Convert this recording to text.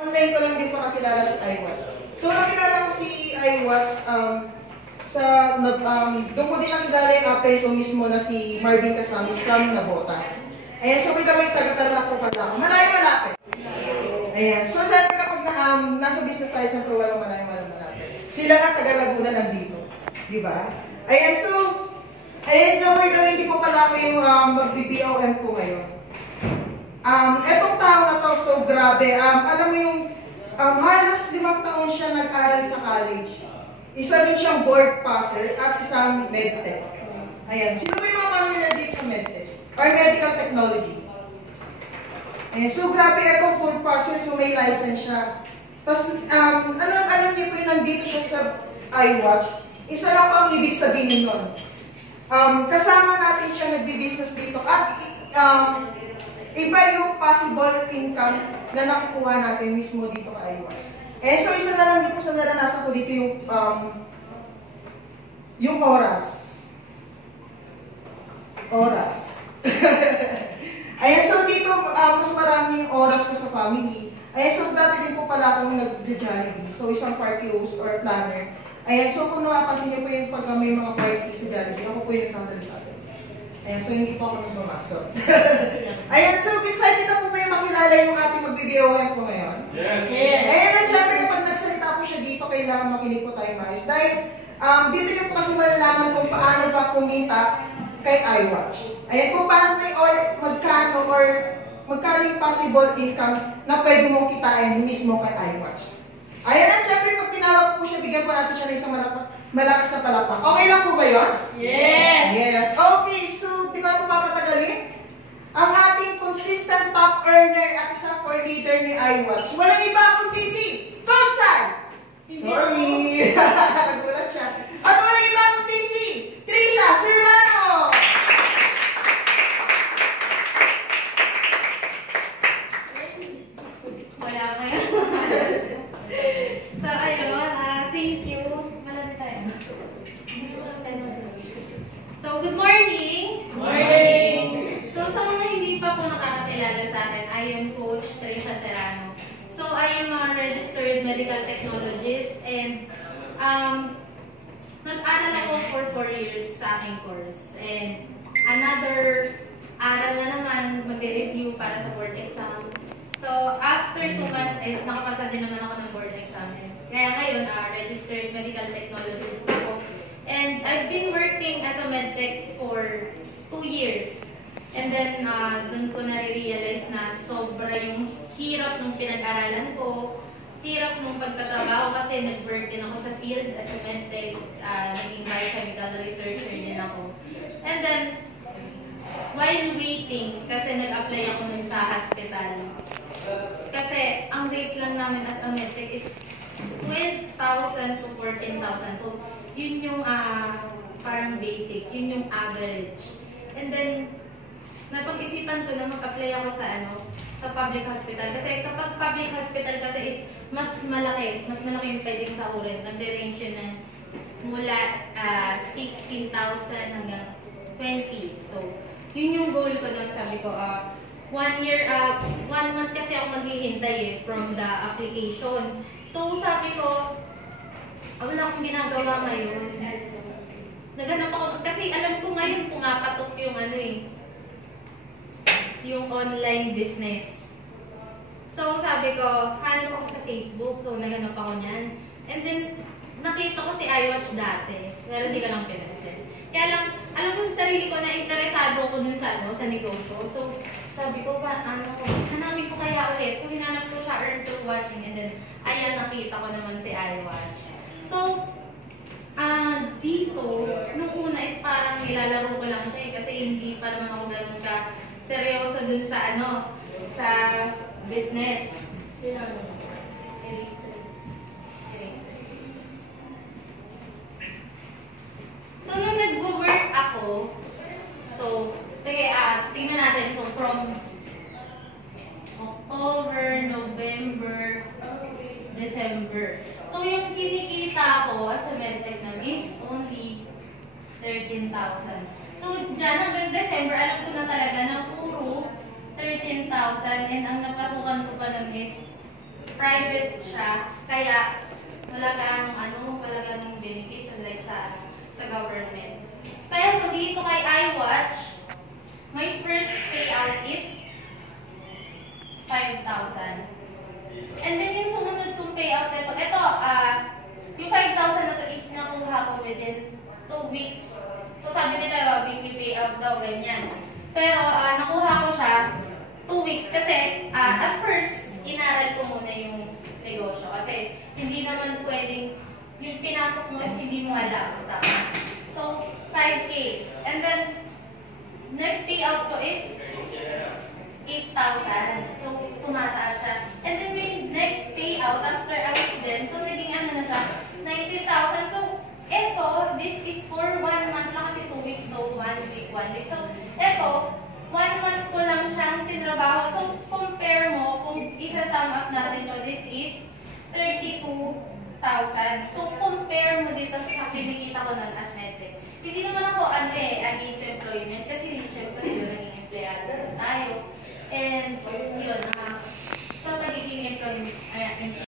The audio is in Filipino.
Online ko lang din po nakilala si iWatch. So, nakilala ko si iWatch doon ko din nakilala yung appreso mismo na si Marvin Casamis from Nabotas. Ayan, so kami taga-Tarlac po pala ako. Malayo-malapit. Ayan, so siyempre kapag nasa business tayo, siyempre walang malayo-malapit. Sila nga taga-Laguna lang dito. Diba? Ayan, so hindi po pala ako yung mag-BBOM po ngayon. Etong tao na to, so grabe. Alam mo yung halos 5 taon siya nag-aral sa college. Isa din siyang board passer at isang medtech. Ayan. Sino ba yung mga kanila dito sa medtech? Or medical technology? Ayan. So, grabe itong board passer. So, may license siya. Tapos, alam niyo po yung nandito siya sa iWatch. Isa lang po ang ibig sabihin nun. Kasama natin siya nagbi-business dito. At iba yung possible income na nakukuha natin mismo dito sa iWatch. So isa na lang din po sa naranasan ko dito yung oras. Ayan, so dito mas maraming oras ko sa family. Ayan, so dati din po pala akong nag-Jollibee. So isang party host or planner. Ayan, so kung nakapansin niyo po yung pag may mga party sa Jollibee, ako po yung nagsasalita. Ayan, so hindi po ako nagmamascot. Ayan, so excited na po kayo makilala yung ating mag-BBOM po ngayon. Yes! Ayan, at syempre kapag nagsalita po siya dito, kailangan makinig po tayo maayos. Dahil dito niyo po kasi malalaman kung paano ba kumita kay iWatch. Ayan, kung paano kayo or magkano yung possible income na pwede mong kitain mismo kay iWatch. Ayan, at syempre pag tinawag po siya, bigyan po natin siya ng isang malakas na palakpak. Okay lang po ba yun? Yes! Yes. Okay, so di ba po papatagalin? Ang ating consistent top earner at isang core leader ni iWatch. Walang iba kundi si Coach! Sorry! Nagulat siya. At walang iba kundi si Trisha Serrano! Wala pa yun. So, ayun. Thank you. Malapit tayo. So, good morning! Morning! So, sa mga hindi pa po nakakakilala sa akin, I am Coach Trisha Serrano. So, I am a registered medical technologist and nag-aral ako for 4 years sa aking course. And another aral na naman, mag-review para sa board exam. So, after 2 months is nakapasa din naman ako ng board exam. Kaya ngayon, registered medical technologist ako. And I've been working as a medtech for 2 years. And then, dun ko na-realize na sobra yung hirap nung pinag-aralan ko, hirap nung pagtatrabaho kasi nag-work din ako sa field as a medtech, naging biochemical researcher din ako. And then, while waiting, kasi nag-apply ako nun sa hospital. Kasi, ang rate lang namin as a medtech is 12,000 to 14,000. So, yun yung parang basic, yun yung average. And then, napag-isipan ko na mag-apply ako sa public hospital. Kasi kapag public hospital kasi is mas malaki yung pwedeng sahurin. Nag-range yun ng mula 16,000 hanggang 20. So, yun yung goal ko doon. Sabi ko, 1 month kasi ako maghihintay from the application. So, sabi ko, wala akong ginagawa ngayon. Naghanap ako, kasi alam ko ngayon pumapatok yung yung online business. So, sabi ko, hanap ako sa Facebook. So, naghanap ako niyan. And then, nakita ko si iWatch dati. Pero hindi ka lang pinansin. Kaya lang, alam ko sa sarili ko na interesado ako dun sa negosyo. So, sabi ko, hanapin ko kaya ulit. So, hinanap ko siya, earn through watching. And then, ayan, nakita ko naman si iWatch. So, dito, nung una is parang nilalaro ko lang siya kasi hindi pa naman ako ganun ka seryoso dun sa sa business. So, nung nag-work ako, so, sige, tingnan natin. So, from October, November, December. So, yung kinikita ko as a medtech nun is only 13,000. So, dyan hanggang December, alam ko na talaga na puro 13,000 and ang napasukan ko pa nun is private siya, kaya wala ganong benefits unlike sa government. Pero pag dito kay iWatch, my first payout is 5,000. And then yung sumunod kong payout nito, yung 5,000 na to is nakuha ko within 2 weeks. So sabi nila, weekly payout daw, ganyan. Pero nakuha ko siya 2 weeks kasi at first, inaral ko muna yung negosyo. Kasi hindi naman pwedeng, yung pinasok mo is hindi mo alam. So, 5K. And then, next payout ko is 8,000. So, tumataas siya. And then, yung next payout after a week din, so naging na siya, 19,000. So, this is for 1 month lang kasi 2 weeks, so 1 week. So, 1 month ko lang siyang tinrabaho. So, compare mo, kung isa-sum up natin to, this is 32,000. So, compare mo dito sa kinikita ko nun as metric. Hindi naman ako, against employment kasi syempre yun, naging empleyado tayo. And, yun, sa magiging employment,